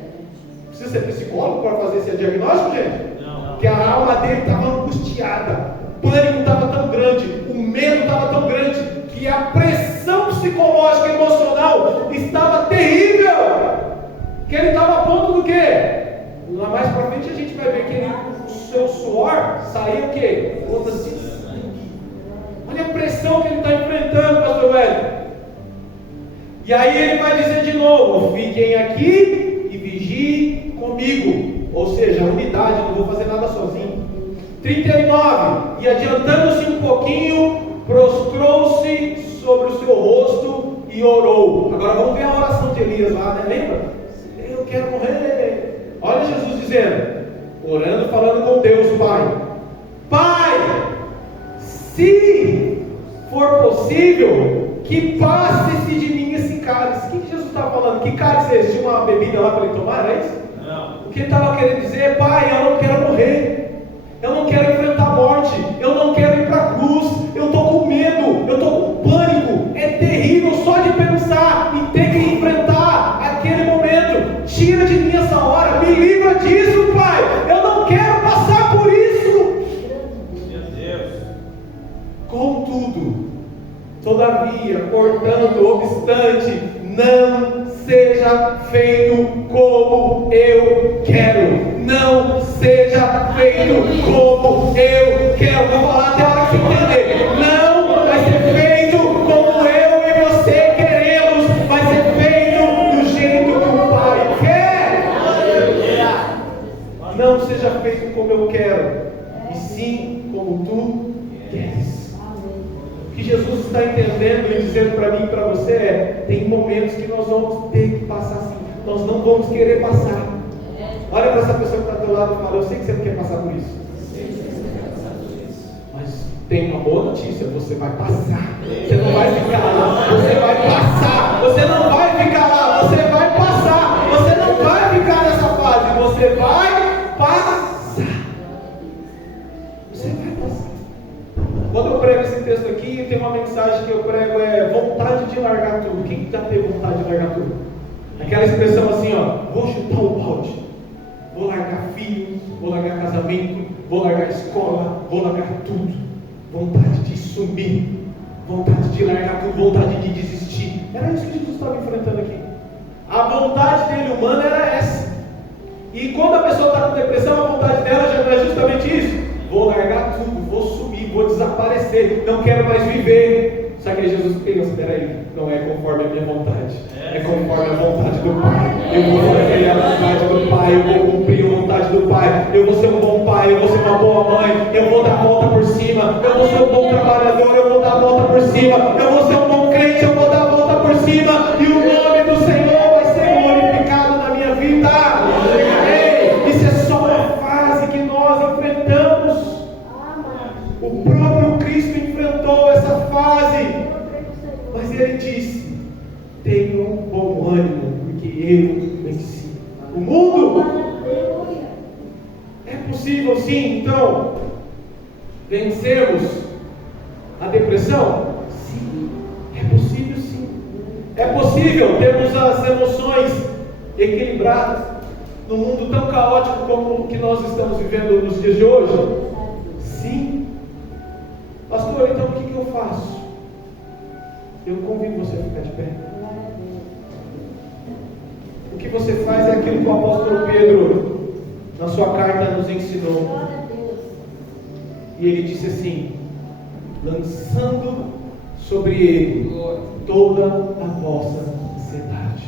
Precisa ser psicólogo para fazer esse diagnóstico, gente? Porque a alma dele estava angustiada. O pânico estava tão grande, o medo estava tão grande, que a pressão psicológica e emocional estava terrível. Que ele estava a ponto do quê? Lá mais para frente a gente vai ver que o seu suor saía o quê? Gotas de sangue. Olha a pressão que ele está enfrentando, pastor velho. E aí ele vai dizer de novo: fiquem aqui e vigiem comigo. Ou seja, a unidade, não vou fazer nada sozinho. 39. E adiantando-se um pouquinho, prostrou-se sobre o seu rosto e orou. Agora vamos ver a oração de Elias lá, né? Lembra? Eu quero morrer. Olha Jesus dizendo, orando, falando com Deus, Pai. Pai, se for possível, que passe-se de mim esse cálice. O que Jesus estava falando? Que cálice é esse? Tinha uma bebida lá para ele tomar, é isso? Não. O que ele estava querendo dizer? Pai, eu não quero morrer. Eu não quero enfrentar a morte. Eu não quero ir para a cruz. Eu estou com medo. Eu estou com pânico. É terrível só de pensar em ter que enfrentar aquele momento. Tira de mim essa hora. Me livra disso, Pai. Eu não quero passar por isso. Meu Deus. Contudo, todavia, portanto, obstante, não seja feito como eu quero. Não seja feito como eu quero. Vou falar até a hora que você entender. Não vai ser feito como eu e você queremos. Vai ser feito do jeito que o Pai quer. Não seja feito como eu quero, e sim como tu queres. O que Jesus está entendendo e dizendo para mim e para você é: tem momentos que nós vamos ter que passar assim. Nós não vamos querer passar. Olha para essa pessoa que está do teu lado e fala: eu sei que você não quer passar por isso. Mas tem uma boa notícia: você vai passar. Você não vai ficar lá, você vai passar. Você não vai ficar lá, você vai passar. Você não vai ficar nessa fase, você vai passar. Você vai passar. Quando eu prego esse texto aqui, tem uma mensagem que eu prego: é vontade de largar tudo. Quem já teve vontade de largar tudo? Aquela expressão assim, ó: vou chutar o balde. Vou largar filho, vou largar casamento, vou largar escola, vou largar tudo. Vontade de sumir, vontade de largar tudo, vontade de desistir. Era isso que Jesus estava enfrentando aqui. A vontade dele humana era essa. E quando a pessoa está com depressão, a vontade dela já não é justamente isso. Vou largar tudo, vou sumir, vou desaparecer, não quero mais viver. Só que Jesus pensa: espera aí, não é conforme a minha vontade, é conforme a vontade do Pai. Eu vou fazer a vontade do Pai, eu vou cumprir a vontade do Pai. Eu vou ser um bom pai, eu vou ser uma boa mãe, eu vou dar a volta por cima. Eu vou ser um bom trabalhador, eu vou dar a volta por cima. Eu vou ser um bom crente, eu vou dar a volta por cima. E o nome do Senhor vai ser glorificado na minha vida. Ei, isso é só uma fase que nós vencermos a depressão? Sim, é possível sim. É possível termos as emoções equilibradas num mundo tão caótico como o que nós estamos vivendo nos dias de hoje? Sim. Pastor, então o que eu faço? Eu convido você a ficar de pé. O que você faz é aquilo que o apóstolo Pedro, na sua carta, nos ensinou. E ele disse assim: lançando sobre ele toda a vossa ansiedade,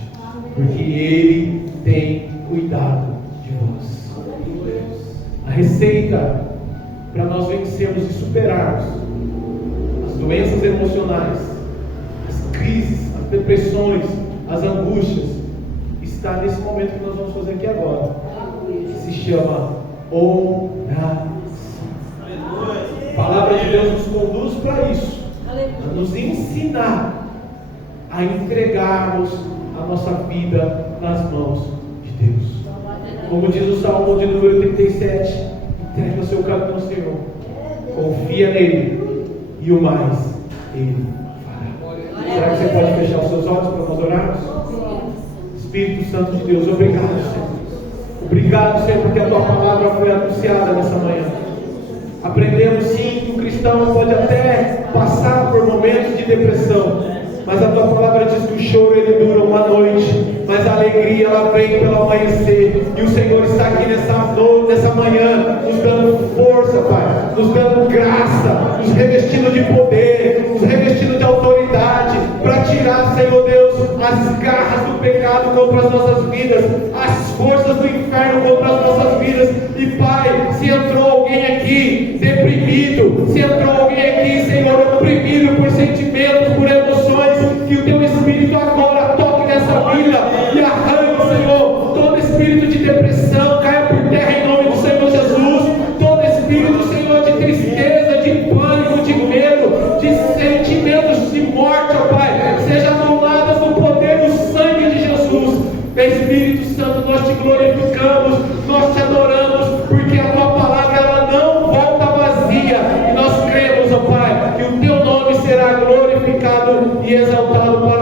porque ele tem cuidado de vós. A receita para nós vencermos e superarmos as doenças emocionais, as crises, as depressões, as angústias, está nesse momento que nós vamos fazer aqui agora, que se chama oração. A palavra de Deus nos conduz para isso, a nos ensinar a entregarmos a nossa vida nas mãos de Deus. Como diz o Salmo de número 37, entrega o seu caminho ao Senhor, confia nele e o mais ele fará. Será que você pode fechar os seus olhos para nós orarmos? Espírito Santo de Deus, obrigado, Senhor. Obrigado, Senhor, porque a tua palavra foi anunciada nessa manhã. Aprendemos sim que o cristão pode até passar por momentos de depressão, mas a tua palavra diz que o choro ele dura uma noite, mas a alegria ela vem pelo amanhecer. E o Senhor está aqui nessa manhã, nos dando força, Pai, nos dando graça, nos revestindo de poder, nos revestindo de autoridade, para tirar, Senhor Deus, as garras do pecado contra as nossas vidas, as forças do inferno contra as nossas vidas. E Pai, se entrou alguém aqui deprimido, se entrou alguém aqui, Senhor, oprimido por sentimentos, por emoções, que o teu Espírito agora toque nessa vida e arranque, Senhor, todo espírito de depressão, caia por terra em nome do Senhor Jesus. Todo espírito, Senhor, de tristeza, de pânico, de medo, de sentimentos de morte, ó Pai, seja anulado no poder do sangue de Jesus. Espírito Santo, nós te glorificamos, nós te adoramos, porque a tua palavra ela não volta vazia, e nós cremos, ó Pai, que o teu nome será glorificado e exaltado para